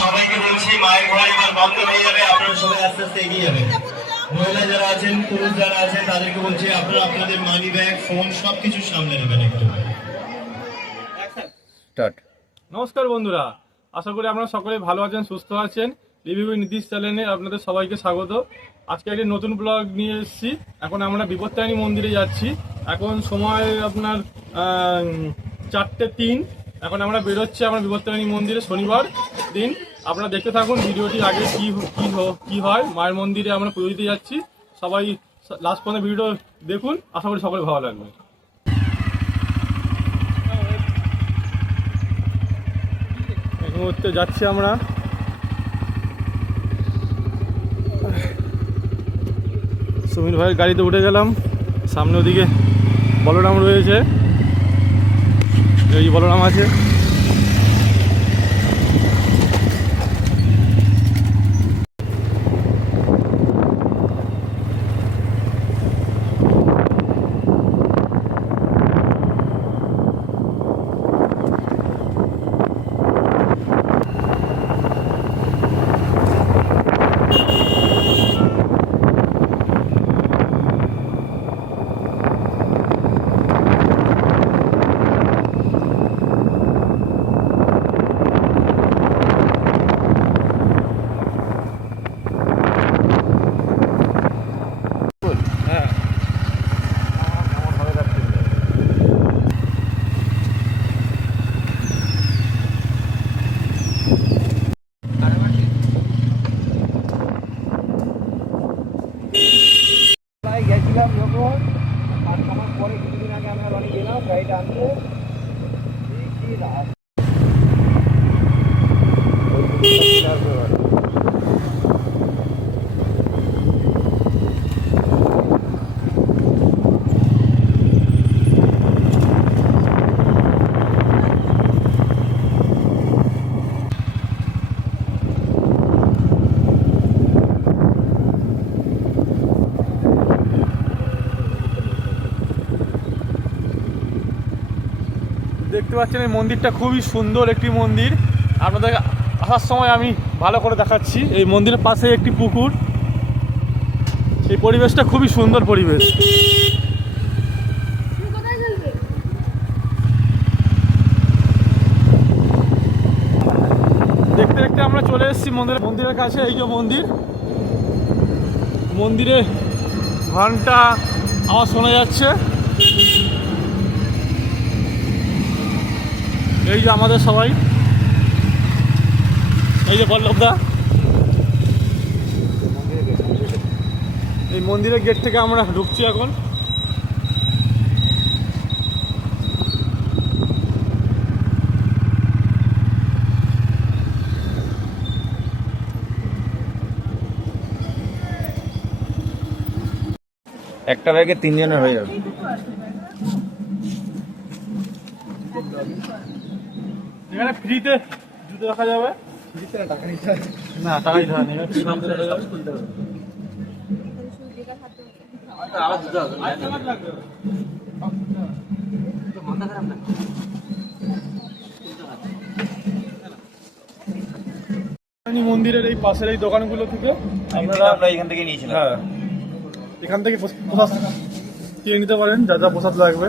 সবাইকে বলছি মায়ের ঘর এবার বন্ধ হয়ে যাবে আপনারা সবাই আস্তে আস্তে এগিয়ে যাবেন। মহিলা যারা আছেন পুরুষ যারা আছেন তাদেরকে বলছি আপনারা আপনাদের মানি ব্যাগ ফোন সবকিছু সামনে নেবেন একটু। নমস্কার বন্ধুরা আশা করি আপনারা সকলে ভালো আছেন সুস্থ আছেন। রিভিউ নীতিশ চ্যানেলে আপনাদের সবাইকে স্বাগত। আজকে একটি নতুন ব্লগ নিয়ে এসেছি। এখন আমরা বিপত্তারিণী মন্দিরে যাচ্ছি। এখন সময় আপনার চারটে তিন। এখন আমরা বেরোচ্ছি আমরা বিপত্তারিণী মন্দিরে শনিবার দিন। আপনারা দেখতে থাকুন ভিডিওটি আগে কি কি কি হয়। মায়ের মন্দিরে আমরা পুজো দিতে যাচ্ছি। সবাই লাস্ট পর্যন্ত ভিডিও দেখুন। আশা করি সকলে ভালো লাগবে। এই যাচ্ছি আমরা। সুমির ভাইয়ের গাড়িতে উঠে গেলাম। সামনে ওদিকে বলরাম রয়েছে। এই বলরাম আছে। দেখতে পাচ্ছেন এই মন্দিরটা খুবই সুন্দর একটি মন্দির। আপনাদের আসার সময় আমি ভালো করে দেখাচ্ছি। এই মন্দিরের পাশে একটি পুকুর। এই পরিবেশটা খুবই সুন্দর পরিবেশ। দেখতে দেখতে আমরা চলে এসেছি মন্দিরের মন্দিরের কাছে, এই যে মন্দির। মন্দিরে ঘণ্টা আওয়াজ শোনা যাচ্ছে। এই যে আমাদের সবাই। এই যে বল্লভদা এই মন্দিরের গেট থেকে আমরা ঢুকছি এখন। একটা ব্যাগে তিনজনের হয়ে যাবে। এখানে ফ্রিতে জুতো দেখা যাবে? না টাকা দিতে মন্দিরের এই পাশের এই দোকানগুলো থেকে আপনারা আমরা এখান থেকে নিয়েছিলাম। হ্যাঁ। এখান থেকে প্রস- প্রসাদ কিনে নিতে পারেন যা যা প্রসাদ লাগবে।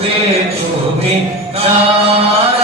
তুমি নারায়ণ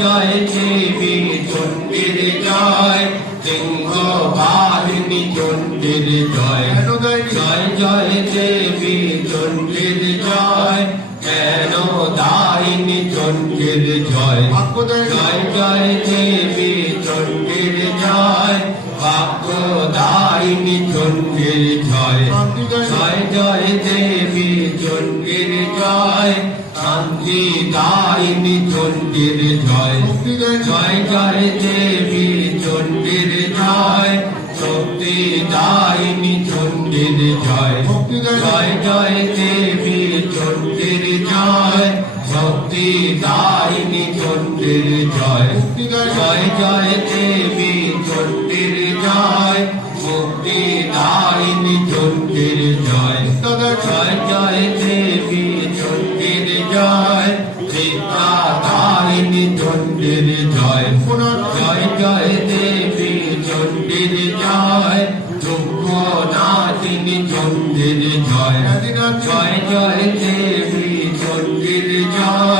জয় দেবী চণ্ডীর জয় সিংহ বাহিনী চণ্ডীর জয়। জয় জয় দেবী চণ্ডীর জয় কেন দারিণী চণ্ডীর জয়। জয় জয় দেবী চণ্ডীর জয় বাক্য দারিণী চণ্ডীর জয়। জয় জয় শান্তি দারিণী চণ্ডীর জয়। জয় জয় দেবী চণ্ডীর জয়। শক্তি দারিণী চণ্ডীর জয়। জয় জয় দেবী চণ্ডীর জয়। শক্তি দারিণী চণ্ডীর জয়। জয় জয় দেবী চণ্ডীর জয়। মুক্তি দারিণী চণ্ডীর জয় জয়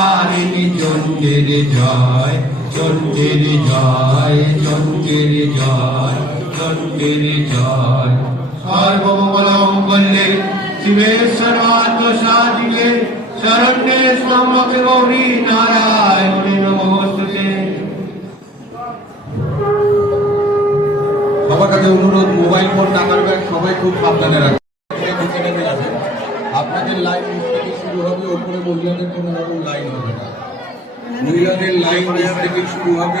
শ্রীপত্তারিণী চণ্ডীর জয় চণ্ডীর জয় চণ্ডীর জয় চণ্ডীর জয়। সর্বমঙ্গলমঙ্গলে শিবে সর্বাত্ম সাধিকে শরণ্যে গৌরী নারায়ণে নমস্তে সবার কাছে অনুরোধ, মোবাইল ফোন টাকার ব্যাগ, সবাই খুব সাবধানে রাখবে আপনাদের শুরু হবে ওপরে মহিলাদের কোনো রকম লাইন হবে না মহিলাদের লাইন নিচ থেকে শুরু হবে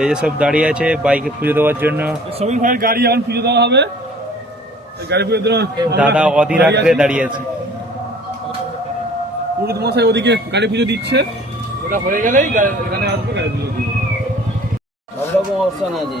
এই যে সব দাঁড়িয়ে আছে বাইকে পুজো দেওয়ার জন্য। শ্রমিক ভাইয়ের গাড়ি এখন পুজো দেওয়া হবে। গাড়ি পুজো দেওয়া দাদা অধীর আগ্রহে দাঁড়িয়ে আছে। পুরোহিত মশাই ওদিকে গাড়ি পুজো দিচ্ছে। ওটা হয়ে গেলেই এখানে আসবে গাড়ি পুজো দিবে সব রকম অপশন আছে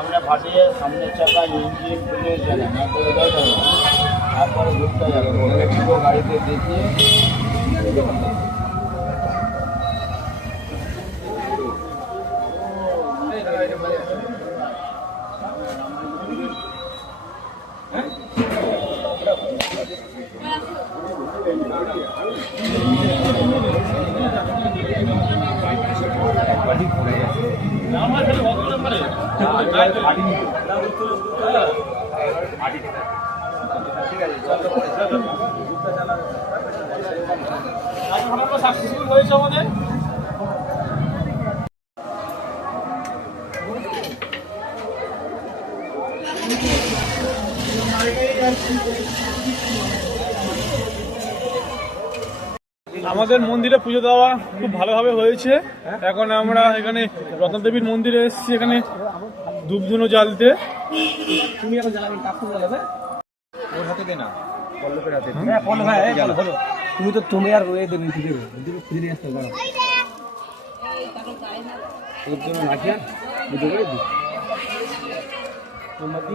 সামনে ফাটিয়ে সামনে চাকা ইঞ্জিন খুলে যাবে করে দেওয়া যাবে তারপরে ঘুরতে যাবে গাড়িতে দেখিয়ে আমাদের আমাদের মন্দিরে পুজো দেওয়া খুব ভালোভাবে হয়েছে। এখন আমরা এখানে রত্ন দেবীর মন্দিরে এসেছি, এখানে ধূপ ধুনো জ্বালতে তুমি এখন জ্বালাবি কাকু জ্বালাবে ওর হাতে দে না পল্লবের হাতে হ্যাঁ পল্লব হ্যাঁ এই পল্লব, বলো তুমি তো তুমি আর রয়ে দেবে খুঁজে দেবে খুঁজে নিয়ে আসতে দাঁড়াও। তোর জন্য নাকিয়া বুঝতে পেরেছি তোমার কি?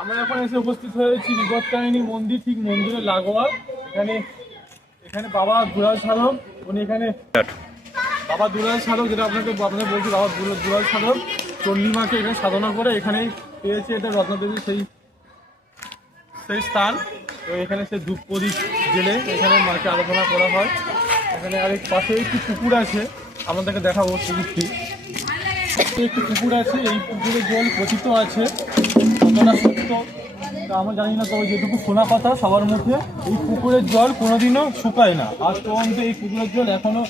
আমরা এখন এসে উপস্থিত হয়েছি বিপদকাহিনী মন্দির ঠিক মন্দিরের লাগোয়া। এখানে এখানে বাবা দুলাল সাধক উনি এখানে বাবা দুলাল সাধক যেটা আপনাকে আপনাদের বলছি বাবা দুলাল সাধক। চণ্ডীমাকে এখানে সাধনা করে এখানেই পেয়েছে এটা রত্নদেবী সেই সেই স্থান। এখানে সে ধূপ প্রদীপ জেলে এখানে মাকে আরাধনা করা হয়। এখানে আরেক পাশে একটি পুকুর আছে আমাদেরকে দেখাবো পুকুরটি। একটি পুকুর আছে, এই পুকুরের জল পতিত আছে। কতটা সত্য আমরা জানি না, তবে যেটুকু শোনা কথা সবার মধ্যে এই পুকুরের জল কোনোদিনও শুকায় না। আজ পর্যন্ত এই পুকুরের জল এখনও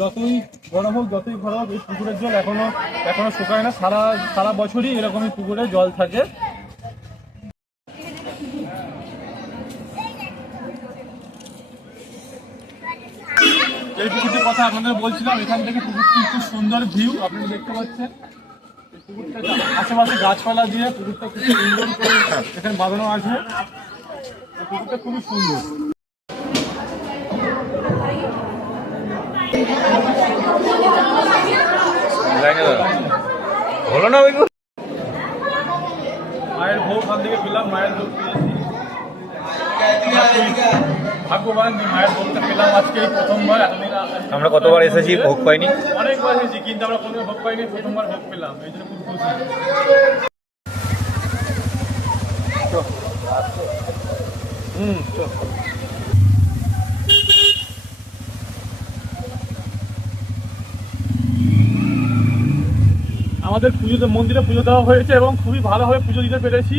যতই গরম হোক, যতই ভালো হোক, এই পুকুরের জল এখনও এখনও শুকায় না। সারা সারা বছরই এরকমই পুকুরে জল থাকে। এই পুকুরটির কথা আপনাদের বলছিলাম, এখান থেকে পুকুরটি খুব সুন্দর ভিউ, আপনারা দেখতে পাচ্ছেন। আশেপাশে গাছপালা দিয়ে পুকুরটা খুব সুন্দর করে এখানে বাঁধানো আছে। পুকুরটা খুবই সুন্দর। হলো না ওই মায়ের ভোগ ওখান থেকে পেলাম মায়ের ভোগ ভাগ্যবান মায়ের ভোগটা পেলাম আজকে প্রথমবার এতদিন আমরা কতবার এসেছি ভোগ পাইনি? অনেকবার এসেছি কিন্তু আমরা কোনো ভোগ পাইনি প্রথমবার ভোগ পেলাম। এই জন্য খুব খুশি। আমাদের পুজোতে মন্দিরে পুজো দেওয়া হয়েছে এবং খুবই ভালোভাবে পুজো দিতে পেরেছি।